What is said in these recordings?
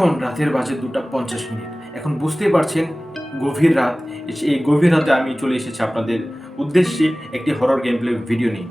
এখন রাতের বাজে 2:50। এখন বুঝতেই পারছেন গভীর রাত। এই গভীর রাতে আমি চলে এসেছি আপনাদের উদ্দেশ্যে একটি হরর গেম প্লে ভিডিও নিয়ে।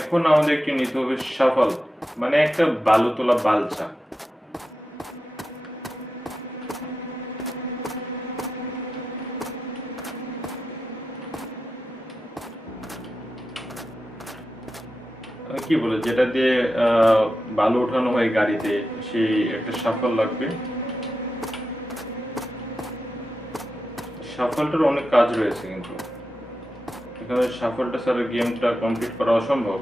এখন আমাদেরকে নিতে হবে সফল, মানে একটা বালু তোলা বালচা। কি বলে, যেটা দিয়ে বালু ওঠানো হয় গাড়িতে, সেই একটা সাফল লাগবে। সাফলটার অনেক কাজ রয়েছে, কিন্তু এখানে সাফলটা ছাড়া গেমটা কমপ্লিট করা অসম্ভব।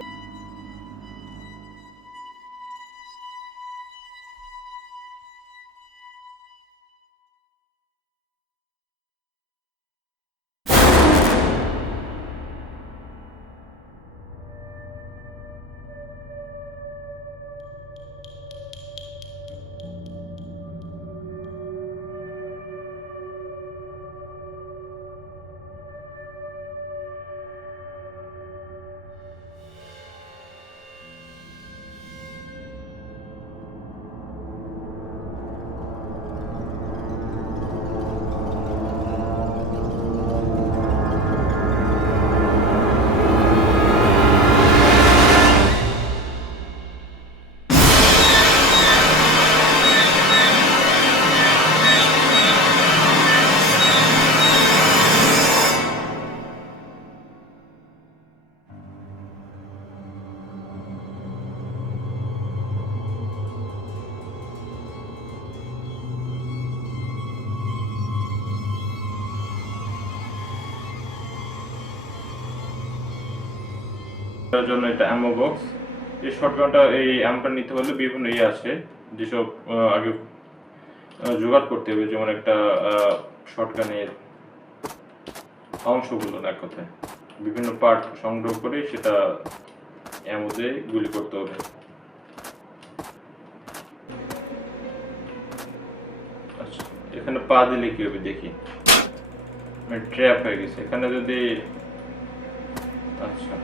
তার জন্য এটা অ্যামো বক্স। এই শটগানটা এই অ্যামটা নিতে হলে বিভিন্ন আছে, যেসব আগে জোগাড় করতে হবে, যেমন একটা শটগানের অংশগুলো, এক কথায় বিভিন্ন পার্ট সংগ্রহ করে সেটা অ্যামোতে গুলি করতে হবে। আচ্ছা, এখানে পা দিলে কি হবে দেখি, ট্র্যাপ হয়ে গেছে এখানে যদি। আচ্ছা,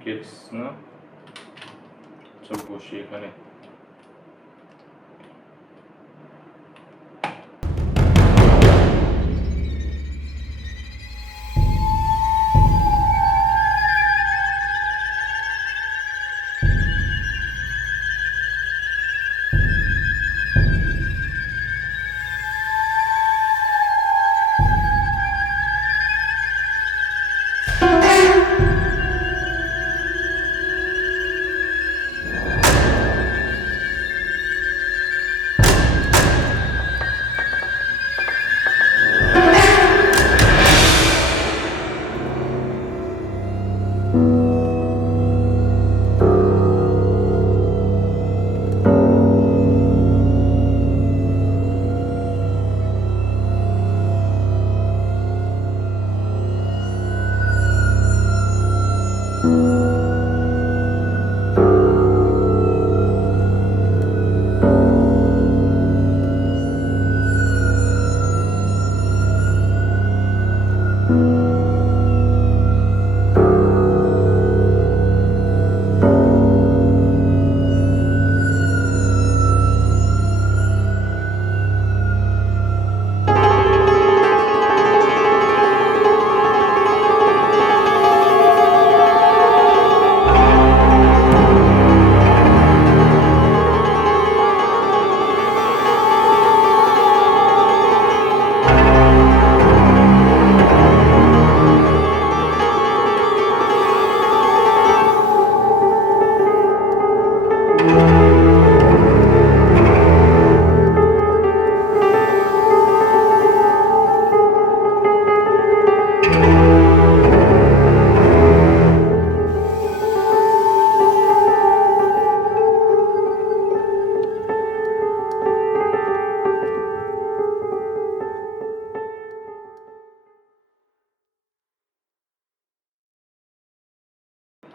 পিকেক্স না, আচ্ছা বসি এখানে।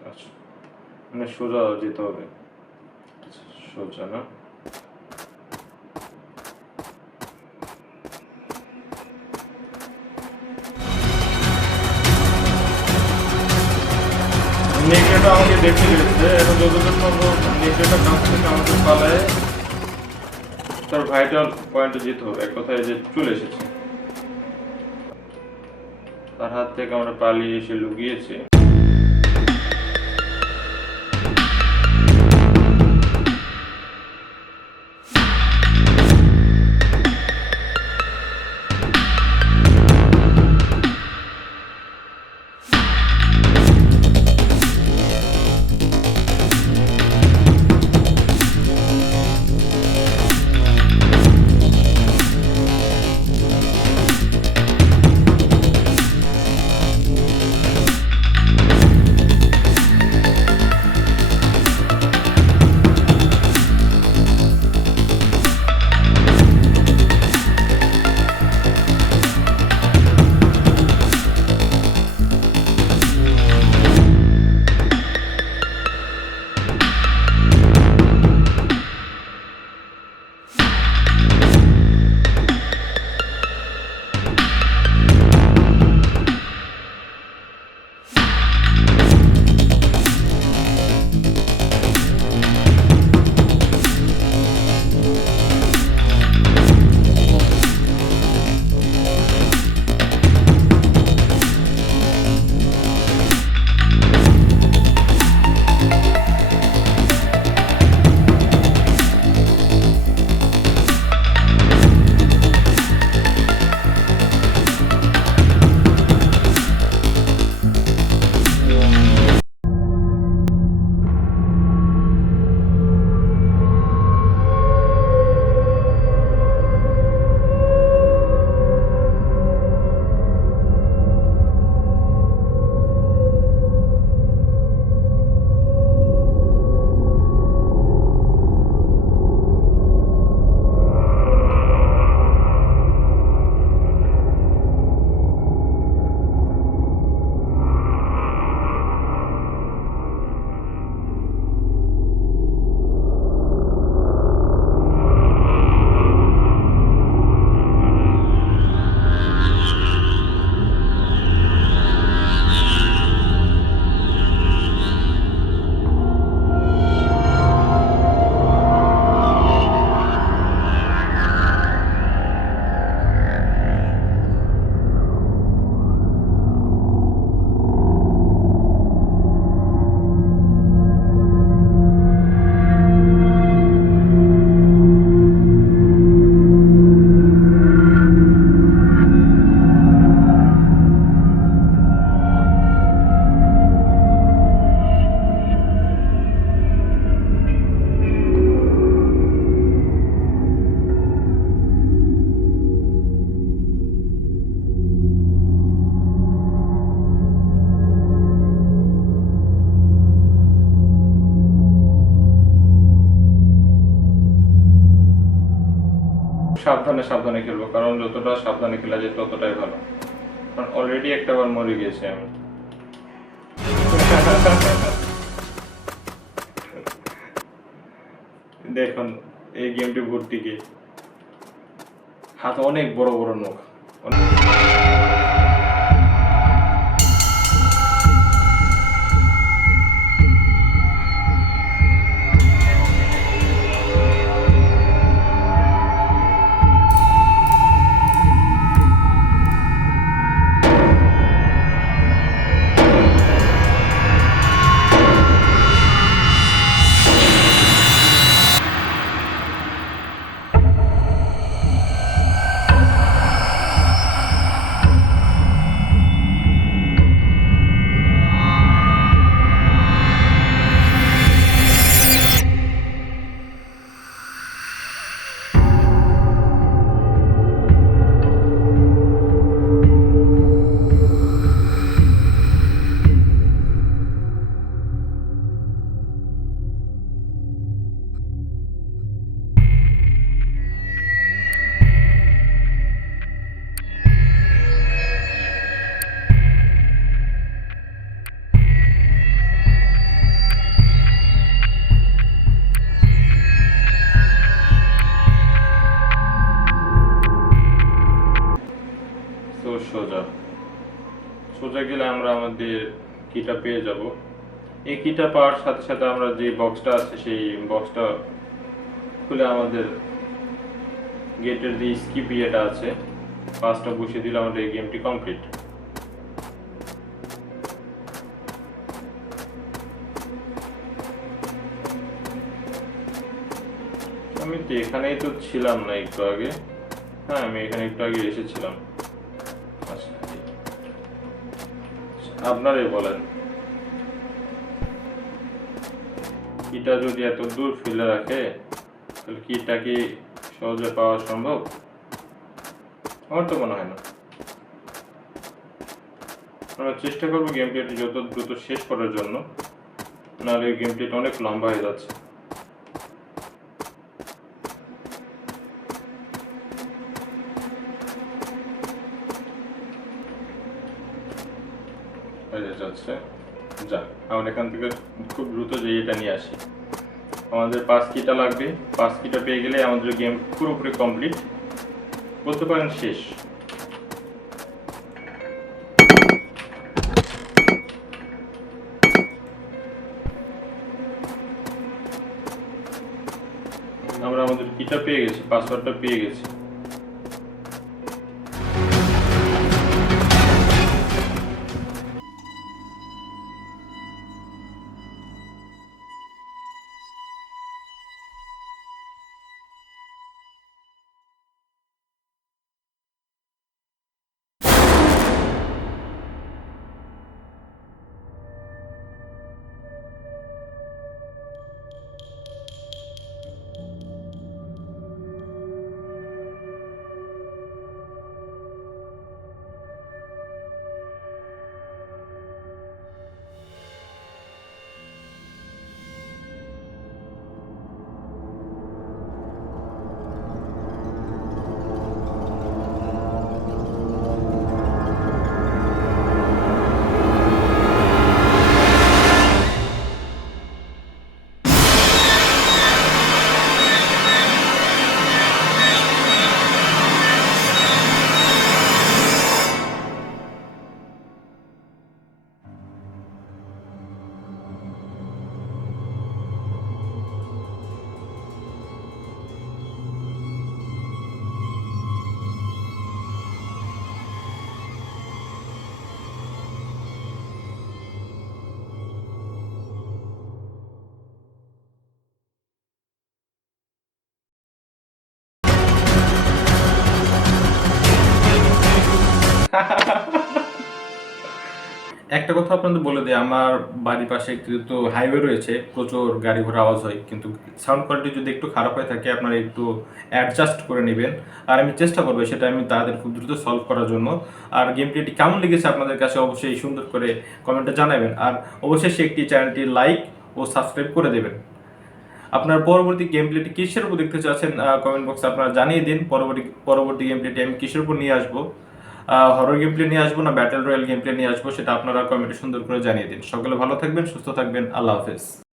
আচ্ছা, মানে সোজা যেতে হবে। আচ্ছা, সোজা না, নেকড়েটা আমাকে দেখে গেছে। এখন যতদূর সম্ভব নেকড়েটা কাছ থেকে আমাকে পালায় তার ভাইটাল পয়েন্টে যেতে হবে। এক কথায় যে চলে এসেছে, তার হাত থেকে আমরা পালিয়ে এসে লুকিয়েছি। সাবধানে সাবধানে খেলবো, কারণ যতটা সাবধানে খেলা যায় ততটাই ভালো। কারণ অলরেডি একটা বার মরে গেছি আমি। দেখুন এই গেমটি ভর্তি কি, হাতে অনেক বড় বড় নখ। তো সোজা সোজা গেলে আমরা আমাদের কিটা পেয়ে যাব। এই কিটা পাওয়ার সাথে সাথে আমরা যে বক্সটা আছে সেই বক্সটা খুলে আমাদের গেটের যে স্কিপ ইয়েটা আছে পাঁচটা বসিয়ে দিলে আমাদের এই গেমটি কমপ্লিট। আমি তো এখানেই তো ছিলাম না একটু আগে। হ্যাঁ, আমি এখানে একটু আগে এসেছিলাম। আচ্ছা, আপনারাই বলেন, কিটা যদি এত দূর ফেলে রাখে তাহলে কিটা কি সহজে পাওয়া সম্ভব? আমার তো মনে হয় না। আমরা চেষ্টা করবো গেম প্লেটি যত দ্রুত শেষ করার জন্য, নাহলে গেম প্লেট অনেক লম্বা হয়ে যাচ্ছে। যাচ্ছে যাক, আমরা এখান থেকে খুব দ্রুত যে এটা নিয়ে আসি। আমাদের 5 কিটা লাগবে। 5 কিটা পেয়ে গেলে আমাদের গেম পুরোপুরি কমপ্লিট, বলতে পারেন শেষ। আমরা আমাদের কিটা পেয়ে গেছি, পাসওয়ার্ডটা পেয়ে গেছি। একটা কথা আপনাদের বলে দিই, আমার বাড়ির পাশে তো হাইওয়ে রয়েছে, প্রচুর গাড়ি ঘোড়া আওয়াজ হয়, কিন্তু সাউন্ড কোয়ালিটি যদি একটু খারাপ হয়ে থাকে আপনারা একটু অ্যাডজাস্ট করে নেবেন। আর আমি চেষ্টা করবো সেটা আমি তাদের খুব দ্রুত সলভ করার জন্য। আর গেম প্লেটি কেমন লেগেছে আপনাদের কাছে অবশ্যই সুন্দর করে কমেন্টে জানাবেন। আর অবশ্যই একটি চ্যানেলটি লাইক ও সাবস্ক্রাইব করে দেবেন। আপনার পরবর্তী গেম প্লেটি কিসের উপর দেখতে চাচ্ছেন কমেন্ট বক্সে আপনারা জানিয়ে দিন। পরবর্তী গেম প্লেটি আমি কিসের উপর নিয়ে আসবো, হরর গেম প্লে নিয়ে আসবো না ব্যাটেল রয়্যাল গেম প্লে নিয়ে আসবো, সেটা আপনারা কমেন্টে সুন্দর করে জানিয়ে দিন। সকলে ভালো থাকবেন, সুস্থ থাকবেন, আল্লাহ হাফেজ।